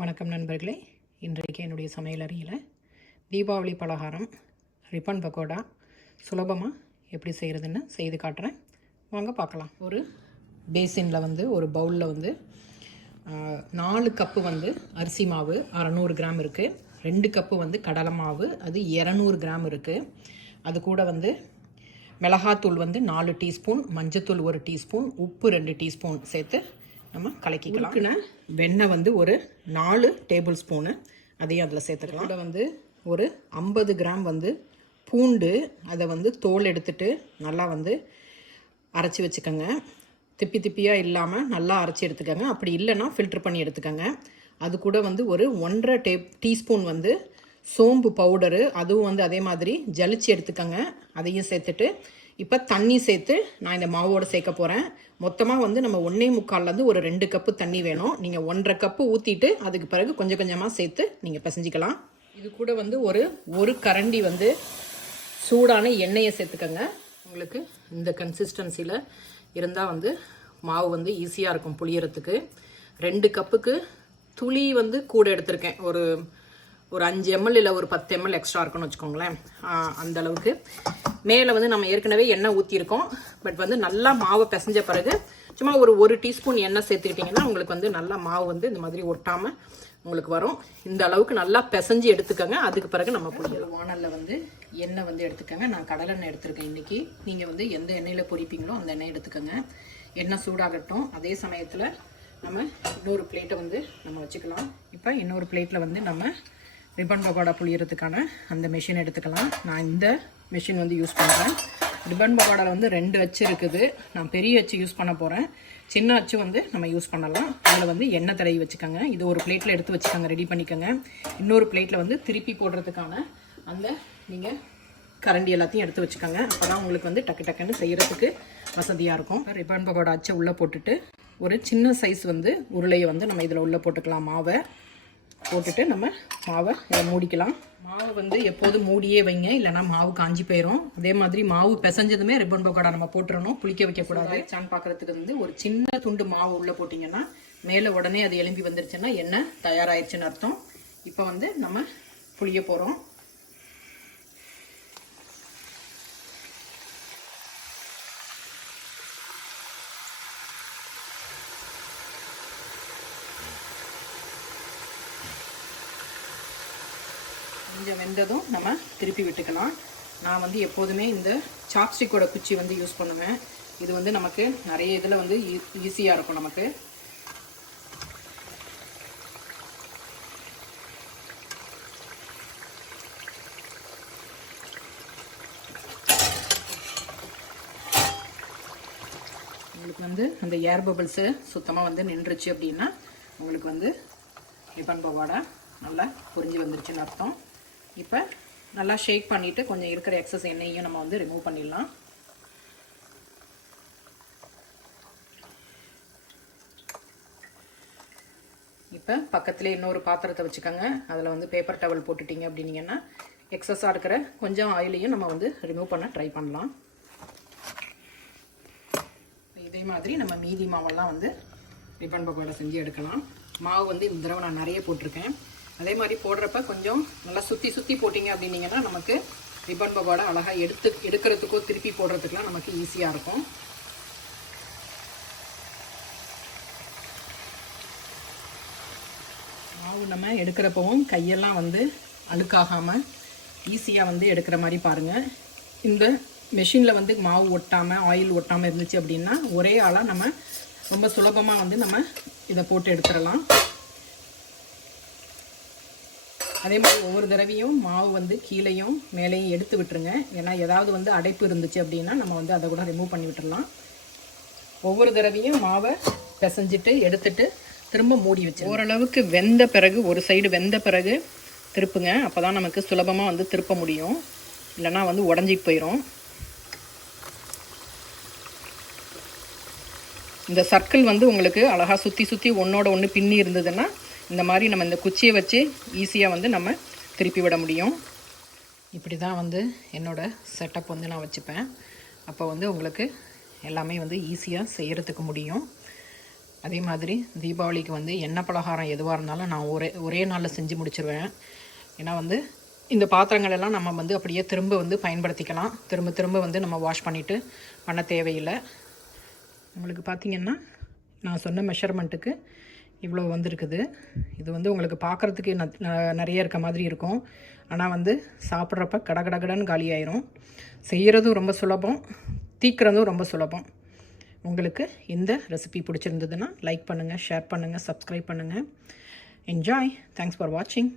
வணக்கம் நண்பர்களே. இன்றைக்கு என்னுடைய சமையல் அறையில் தீபாவளி பலகாரம் ரிப்பன் பக்கோடா சுலபமாக எப்படி செய்கிறதுன்னு செய்து காட்டுறேன். வாங்க பார்க்கலாம். ஒரு பேசினில் ஒரு பவுலில் 4 கப்பு அரிசி மாவு 600 கிராம் இருக்குது. 2 கப்பு கடலை மாவு அது 200 கிராம் இருக்குது. அது கூட மிளகாத்தூள் 4 டீஸ்பூன், மஞ்சத்தூள் 1 டீஸ்பூன், உப்பு 2 டீஸ்பூன் சேர்த்து நம்ம கலக்கிக்கலாம். வெண்ணெய் ஒரு 4 டேபிள் ஸ்பூனு அதையும் அதில் சேர்த்துக்கலாம். கூட ஒரு 50 கிராம் பூண்டு, அதை தோல் எடுத்துட்டு நல்லா அரைச்சி வச்சுக்கோங்க. திப்பியாக இல்லாமல் நல்லா அரைச்சி எடுத்துக்கோங்க. அப்படி இல்லைன்னா ஃபில்ட்ரு பண்ணி எடுத்துக்கோங்க. அது கூட ஒரு 1.5 டீஸ்பூன் சோம்பு பவுடரு, அதுவும் அதே மாதிரி ஜலிச்சு எடுத்துக்கோங்க. அதையும் சேர்த்துட்டு இப்போ தண்ணி சேர்த்து நான் இந்த மாவோடு சேர்க்க போகிறேன். மொத்தமாக நம்ம 1.25 ஒரு 2 கப்பு தண்ணி வேணும். நீங்கள் 1.5 கப்பு ஊற்றிட்டு அதுக்கு பிறகு கொஞ்சம் கொஞ்சமாக சேர்த்து நீங்கள் பிசைஞ்சிக்கலாம். இது கூட ஒரு கரண்டி சூடான எண்ணெயை சேர்த்துக்கோங்க. உங்களுக்கு இந்த கன்சிஸ்டன்சியில் இருந்தால் மாவு ஈஸியாக இருக்கும் புளியறதுக்கு. 2 கப்புக்கு துளி கூட எடுத்திருக்கேன். ஒரு 5 ml இல்லை ஒரு 10 ml எக்ஸ்ட்ரா இருக்குன்னு வச்சுக்கோங்களேன். அந்த அளவுக்கு மேலே நம்ம ஏற்கனவே எண்ணெய் ஊற்றிருக்கோம். பட் நல்லா மாவை பிசைஞ்ச பிறகு சும்மா ஒரு டீஸ்பூன் எண்ணெய் சேர்த்துக்கிட்டிங்கன்னா உங்களுக்கு நல்லா மாவு இந்த மாதிரி ஒட்டாமல் உங்களுக்கு வரும். இந்த அளவுக்கு நல்லா பிசைஞ்சு எடுத்துக்கோங்க. அதுக்கு பிறகு நம்ம புளியலாம். வானலில் எண்ணெய் எடுத்துக்கோங்க. நான் கடலை எண்ணெய் எடுத்துருக்கேன் இன்றைக்கி. நீங்கள் எந்த எண்ணெயில் பொரிப்பீங்களோ அந்த எண்ணெய் எடுத்துக்கோங்க. எண்ணெய் சூடாகட்டும். அதே சமயத்தில் நம்ம இன்னொரு பிளேட்டை நம்ம வச்சுக்கலாம். இப்போ இன்னொரு பிளேட்டில் நம்ம ரிப்பன் பக்கோடா புளியறதுக்கான அந்த மிஷின் எடுத்துக்கலாம். நான் இந்த மிஷின் யூஸ் பண்ணுறேன். ரிப்பன் பக்கோடாவில் 2 அச்சு இருக்குது. நான் பெரிய அச்சு யூஸ் பண்ண போகிறேன். சின்ன அச்சு நம்ம யூஸ் பண்ணலாம். அதில் எண்ணெய் தடவி வச்சுக்கோங்க. இது ஒரு பிளேட்டில் எடுத்து வச்சுக்கோங்க, ரெடி பண்ணிக்கோங்க. இன்னொரு பிளேட்டில் திருப்பி போடுறதுக்கான அந்த நீங்கள் கரண்டி எல்லாத்தையும் எடுத்து வச்சுக்கோங்க. அப்போ தான் உங்களுக்கு டக்கு டக்குன்னு செய்கிறதுக்கு வசதியாக இருக்கும். ரிப்பன் பக்கோடா அச்சை உள்ளே போட்டுட்டு ஒரு சின்ன சைஸ் உருளையை நம்ம இதில் உள்ளே போட்டுக்கலாம். மாவை போட்டுட்டு நம்ம மாவை மூடிக்கலாம். மாவு எப்போதும் மூடியே வைங்க, இல்லைனா மாவு காஞ்சி போயிடும். அதே மாதிரி மாவு பிசைஞ்சதுமே ரிப்பன் பக்கோடா நம்ம போட்டுறணும். புளிக்க வைக்கக்கூடாது. சான் பார்க்குறதுக்கு ஒரு சின்ன துண்டு மாவு உள்ளே போட்டிங்கன்னா மேலே உடனே அது எலும்பி வந்துருச்சுன்னா எண்ணெய் தயாராகிடுச்சுன்னு அர்த்தம். இப்போ நம்ம புளிய போகிறோம். கொஞ்சம் வெந்ததும் நம்ம திருப்பி விட்டுக்கலாம். நான் எப்போதுமே இந்த சாப்ஸ்டிக்கோட குச்சி யூஸ் பண்ணுவேன். இது நமக்கு நிறைய இதில் ஈஸியாக இருக்கும். நமக்கு உங்களுக்கு அந்த ஏர் பபிள்ஸு சுத்தமாக நின்றுச்சு அப்படின்னா உங்களுக்கு ரிப்பன் பக்கோடா நல்லா பொரிஞ்சு வந்துருச்சுன்னு அர்த்தம். இப்போ நல்லா ஷேக் பண்ணிவிட்டு கொஞ்சம் இருக்கிற எக்ஸஸ் எண்ணெயையும் நம்ம ரிமூவ் பண்ணிடலாம். இப்போ பக்கத்துலேயே இன்னொரு பாத்திரத்தை வச்சுக்கோங்க. அதில் பேப்பர் டவல் போட்டுட்டிங்க அப்படின்னீங்கன்னா எக்ஸஸாக இருக்கிற கொஞ்சம் ஆயிலையும் நம்ம ரிமூவ் பண்ண ட்ரை பண்ணலாம். இதே மாதிரி நம்ம மீதி மாவெல்லாம் ரிப்பன் பக்கோடா செஞ்சு எடுக்கலாம். மாவு இந்த தடவை நான் நிறைய போட்டிருக்கேன். அதே மாதிரி போடுறப்ப கொஞ்சம் நல்லா சுற்றி போட்டிங்க அப்படின்னீங்கன்னா நமக்கு ரிப்பன் பக்கோடா அழகாக எடுக்கிறதுக்கோ திருப்பி போடுறதுக்கெலாம் நமக்கு ஈஸியாக இருக்கும். மாவு நம்ம எடுக்கிறப்பவும் கையெல்லாம் அழுக்காகாமல் ஈஸியாக எடுக்கிற மாதிரி பாருங்கள். இந்த மெஷினில் மாவு ஒட்டாமல் ஆயில் ஒட்டாமல் இருந்துச்சு அப்படின்னா ஒரே ஆளாக நம்ம ரொம்ப சுலபமாக நம்ம இதை போட்டு எடுத்துடலாம். அதே மாதிரி ஒவ்வொரு தடவையும் மாவு கீழேயும் மேலேயும் எடுத்து விட்டுருங்க. ஏன்னா ஏதாவது அடைப்பு இருந்துச்சு அப்படின்னா நம்ம அதை கூட ரிமூவ் பண்ணி விட்டுடலாம். ஒவ்வொரு தடவையும் மாவை பிசைஞ்சிட்டு எடுத்துட்டு திரும்ப மூடி வச்சு ஓரளவுக்கு வெந்த பிறகு ஒரு சைடு வெந்த பிறகு திருப்புங்க. அப்போ தான் நமக்கு சுலபமாக திருப்ப முடியும். இல்லைனா உடஞ்சிட்டு போயிடும். இந்த சர்க்கிள் உங்களுக்கு அழகாக சுற்றி ஒன்றோட ஒன்று பின்னி இருந்ததுன்னா இந்த மாதிரி நம்ம இந்த குச்சியை வச்சு ஈஸியாக நம்ம திருப்பி விட முடியும். இப்படி தான் என்னோடய செட்டப் நான் வச்சுப்பேன். அப்போ உங்களுக்கு எல்லாமே ஈஸியாக செய்கிறதுக்கு முடியும். அதே மாதிரி தீபாவளிக்கு வந்து எண்ணெய் பலகாரம் எதுவாக இருந்தாலும் நான் ஒரே நாளில் செஞ்சு முடிச்சிருவேன். ஏன்னா வந்து இந்த பாத்திரங்கள் எல்லாம் நம்ம வந்து அப்படியே திரும்ப வந்து பயன்படுத்திக்கலாம். திரும்ப வந்து நம்ம வாஷ் பண்ணிவிட்டு பண்ண தேவையில்லை. உங்களுக்கு பார்த்திங்கன்னா நான் சொன்ன மெஷர்மெண்ட்டுக்கு இவ்வளோ வந்துருக்குது. இது வந்து உங்களுக்கு பார்க்குறதுக்கு நிறைய இருக்க மாதிரி இருக்கும். ஆனால் வந்து சாப்பிட்றப்ப கடகடன்னு காலி ஆயிரும். செய்கிறதும் ரொம்ப சுலபம், தீக்கிறதும் ரொம்ப சுலபம். உங்களுக்கு இந்த ரெசிபி பிடிச்சிருந்ததுன்னா லைக் பண்ணுங்கள், ஷேர் பண்ணுங்கள், சப்ஸ்கிரைப் பண்ணுங்கள். என்ஜாய். தேங்க்ஸ் ஃபார் வாட்சிங்.